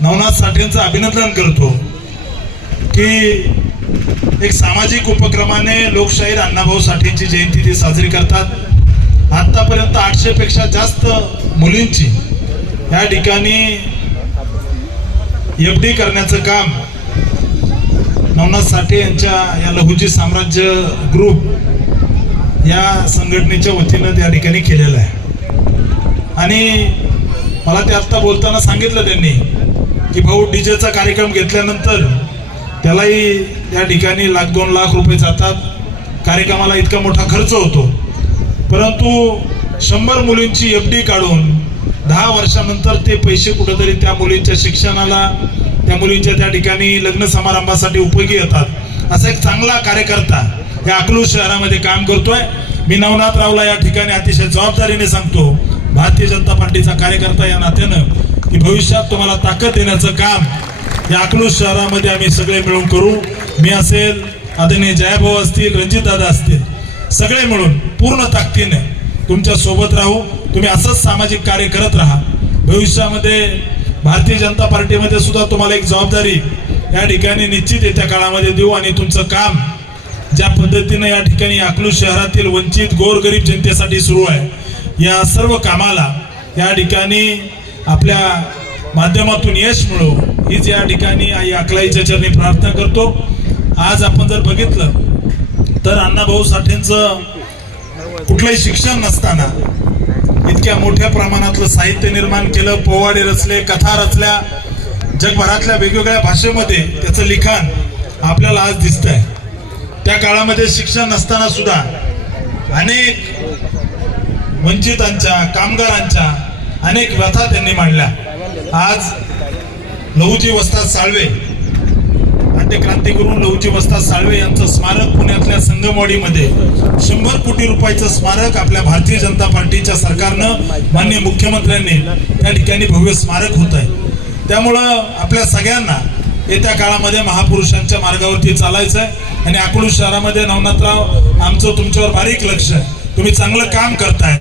नवनाथ साठेंचं अभिनंदन करतो की एक सामाजिक उपक्रमाने लोकशाहीर अण्णाभाऊ साठेंची जयंती ते साजरी करतात। आतापर्यंत 800 पेक्षा जास्त मुलींची या ठिकाणी एफडी करण्याचं काम नवनाथ साठे यांच्या या लहुजी साम्राज्य ग्रुप या संघटनेच्या वतीनं त्या ठिकाणी केलेलं आहे। आणि मला ते आता बोलताना सांगितलं त्यांनी की भाऊ डीजेचा कार्यक्रम घेतल्यानंतर त्यालाही या ठिकाणी 1-2 लाख रुपये जातात, कार्यक्रमाला इतका मोठा खर्च होतो, परंतु 100 मुलींची एफडी काढून 10 वर्षानंतर ते पैसे कुठेतरी त्या मुलींच्या शिक्षणाला, त्या मुलींच्या त्या ठिकाणी लग्न समारंभासाठी उपयोगी येतात। असा एक चांगला कार्यकर्ता या अकलूज शहरामध्ये काम करतोय। मी नवनाथरावला या ठिकाणी अतिशय जबाबदारीने सांगतो, भारतीय जनता पार्टीचा कार्यकर्ता या नात्यानं, की भविष्यात तुम्हाला ताकद देण्याचं काम या अकलूज शहरामध्ये आम्ही सगळे मिळून करू। मी असेल, आदरणीय जयाभाऊ असतील, रणजितदादा असतील, सगळे मिळून पूर्ण ताकदीने तुमच्या सोबत राहू। तुम्ही असंच सामाजिक कार्य करत राहा। भविष्यामध्ये भारतीय जनता पार्टीमध्ये सुद्धा तुम्हाला एक जबाबदारी या ठिकाणी निश्चित येत्या काळामध्ये देऊ आणि तुमचं काम ज्या पद्धतीनं या ठिकाणी अकलूज शहरातील वंचित गोरगरीब जनतेसाठी सुरू आहे, या सर्व कामाला या ठिकाणी आपल्या माध्यमातून यश मिळो हीच या ठिकाणी आई अकलाईच्या चरणी प्रार्थना करतो। आज आपण जर बघितलं तर अण्णाभाऊ साठेंचं कुठलंही शिक्षण नसताना इतक्या मोठ्या प्रमाणातलं साहित्य निर्माण केलं, पोवाडे रचले, कथा रचल्या, जगभरातल्या वेगवेगळ्या भाषेमध्ये त्याचं लिखाण आपल्याला आज दिसतंय। त्या काळामध्ये शिक्षण नसताना सुद्धा अनेक वंचितांच्या, कामगारांच्या अनेक व्यथा त्यांनी मांडल्या। आज लहुजी वस्ताद साळवे, क्रांतिगुरू लहुजी वस्ताद साळवे यांचं स्मारक पुण्यातल्या संगमवाडीमध्ये 100 कोटी रुपयाचं स्मारक आपल्या भारतीय जनता पार्टीच्या सरकारनं, माननीय मुख्यमंत्र्यांनी त्या ठिकाणी भव्य स्मारक होत आहे। त्यामुळं आपल्या सगळ्यांना येत्या काळामध्ये महापुरुषांच्या मार्गावरती चालायचं आहे आणि अकलूज शहरामध्ये नवनाथराव आमचं तुमच्यावर बारीक लक्ष आहे, तुम्ही चांगलं काम करताय।